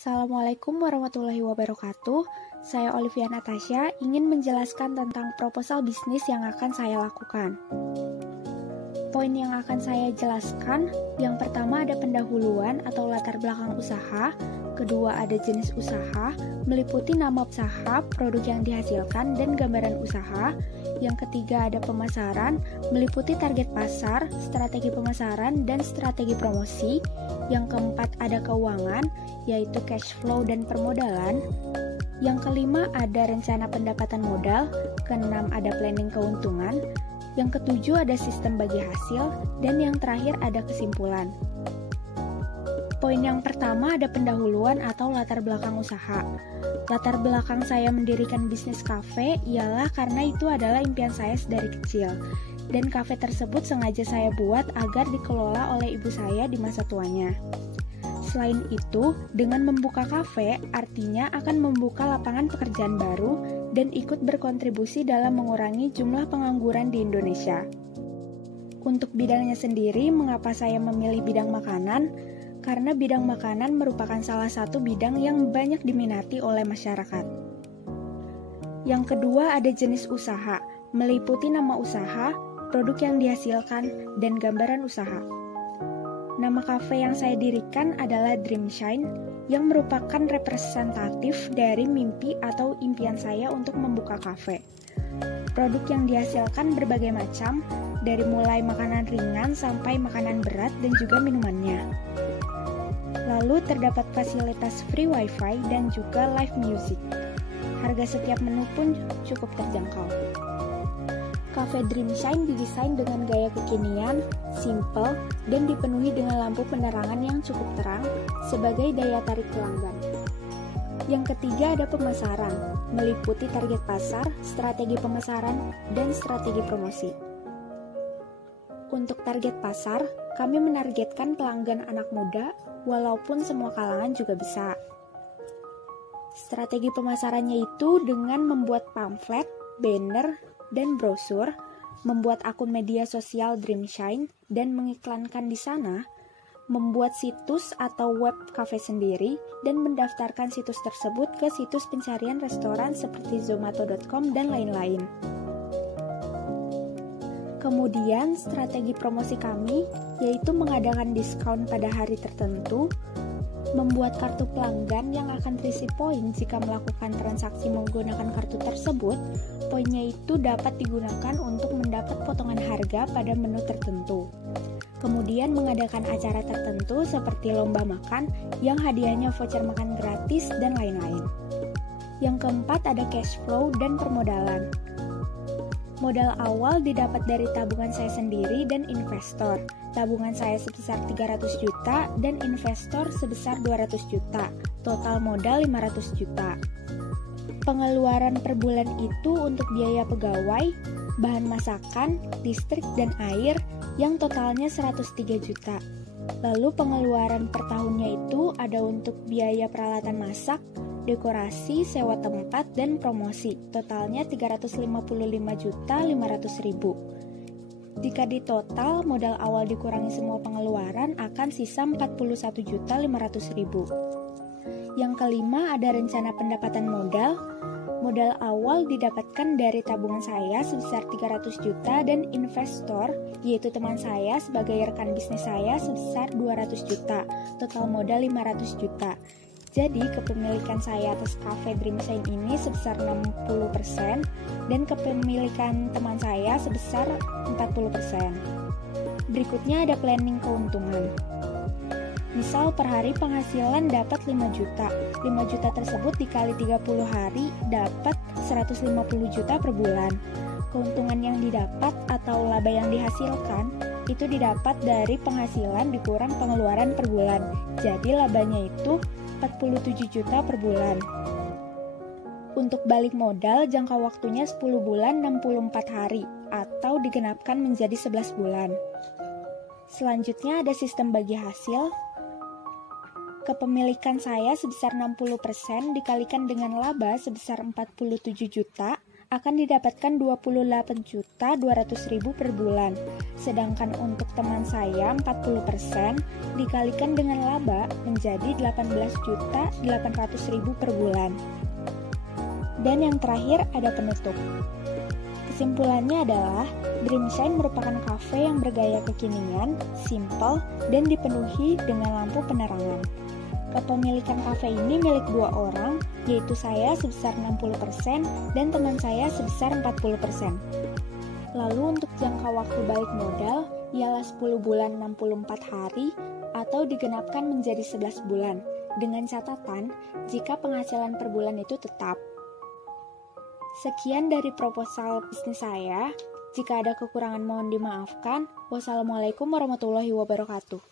Assalamualaikum warahmatullahi wabarakatuh. Saya Olivia Natasha ingin menjelaskan tentang proposal bisnis yang akan saya lakukan. Poin yang akan saya jelaskan, yang pertama ada pendahuluan atau latar belakang usaha, kedua ada jenis usaha, meliputi nama usaha, produk yang dihasilkan, dan gambaran usaha. Yang ketiga ada pemasaran, meliputi target pasar, strategi pemasaran, dan strategi promosi. Yang keempat ada keuangan, yaitu cash flow dan permodalan. Yang kelima ada rencana pendapatan modal, keenam ada planning keuntungan, yang ketujuh ada sistem bagi hasil, dan yang terakhir ada kesimpulan. Poin yang pertama ada pendahuluan atau latar belakang usaha. Latar belakang saya mendirikan bisnis kafe ialah karena itu adalah impian saya dari kecil. Dan kafe tersebut sengaja saya buat agar dikelola oleh ibu saya di masa tuanya. Selain itu, dengan membuka kafe, artinya akan membuka lapangan pekerjaan baru dan ikut berkontribusi dalam mengurangi jumlah pengangguran di Indonesia. Untuk bidangnya sendiri, mengapa saya memilih bidang makanan? Karena bidang makanan merupakan salah satu bidang yang banyak diminati oleh masyarakat. Yang kedua ada jenis usaha, meliputi nama usaha, produk yang dihasilkan, dan gambaran usaha. Nama kafe yang saya dirikan adalah Dreamshine, yang merupakan representatif dari mimpi atau impian saya untuk membuka kafe. Produk yang dihasilkan berbagai macam, dari mulai makanan ringan sampai makanan berat dan juga minumannya. Lalu terdapat fasilitas free wifi dan juga live music. Harga setiap menu pun cukup terjangkau. Cafe Dreamshine didesain dengan gaya kekinian, simple, dan dipenuhi dengan lampu penerangan yang cukup terang sebagai daya tarik pelanggan. Yang ketiga ada pemasaran, meliputi target pasar, strategi pemasaran, dan strategi promosi. Untuk target pasar, kami menargetkan pelanggan anak muda, walaupun semua kalangan juga bisa. Strategi pemasarannya itu dengan membuat pamflet, banner, dan brosur, membuat akun media sosial Dreamshine dan mengiklankan di sana, membuat situs atau web cafe sendiri, dan mendaftarkan situs tersebut ke situs pencarian restoran seperti zomato.com dan lain-lain. Kemudian, strategi promosi kami yaitu mengadakan diskon pada hari tertentu, membuat kartu pelanggan yang akan terisi poin jika melakukan transaksi menggunakan kartu tersebut. Poinnya itu dapat digunakan untuk mendapat potongan harga pada menu tertentu. Kemudian mengadakan acara tertentu seperti lomba makan yang hadiahnya voucher makan gratis dan lain-lain. Yang keempat ada cash flow dan permodalan. Modal awal didapat dari tabungan saya sendiri dan investor. Tabungan saya sebesar 300 juta dan investor sebesar 200 juta. Total modal 500 juta. Pengeluaran per bulan itu untuk biaya pegawai, bahan masakan, listrik, dan air yang totalnya 103 juta. Lalu pengeluaran per tahunnya itu ada untuk biaya peralatan masak, dekorasi, sewa tempat, dan promosi. Totalnya 355.500.000. Jika di total, modal awal dikurangi semua pengeluaran akan sisa 41.500.000. Yang kelima ada rencana pendapatan modal. Modal awal didapatkan dari tabungan saya sebesar 300 juta dan investor, yaitu teman saya sebagai rekan bisnis saya sebesar 200 juta. Total modal 500 juta. Jadi, kepemilikan saya atas Cafe Dreamshine ini sebesar 60% dan kepemilikan teman saya sebesar 40%. Berikutnya ada planning keuntungan. Misal per hari penghasilan dapat 5 juta. 5 juta tersebut dikali 30 hari dapat 150 juta per bulan. Keuntungan yang didapat atau laba yang dihasilkan itu didapat dari penghasilan dikurang pengeluaran per bulan. Jadi labanya itu 47 juta per bulan. Untuk balik modal, jangka waktunya 10 bulan 64 hari atau digenapkan menjadi 11 bulan. Selanjutnya ada sistem bagi hasil. Kepemilikan saya sebesar 60% dikalikan dengan laba sebesar 47 juta akan didapatkan 28.200.000 per bulan. Sedangkan untuk teman saya 40% dikalikan dengan laba menjadi 18.800.000 per bulan. Dan yang terakhir ada penutup. Kesimpulannya adalah, Dreamshine merupakan kafe yang bergaya kekinian, simple, dan dipenuhi dengan lampu penerangan. Kepemilikan kafe ini milik 2 orang, yaitu saya sebesar 60% dan teman saya sebesar 40%. Lalu untuk jangka waktu balik modal, ialah 10 bulan 64 hari atau digenapkan menjadi 11 bulan, dengan catatan jika penghasilan per bulan itu tetap. Sekian dari proposal bisnis saya. Jika ada kekurangan mohon dimaafkan. Wassalamualaikum warahmatullahi wabarakatuh.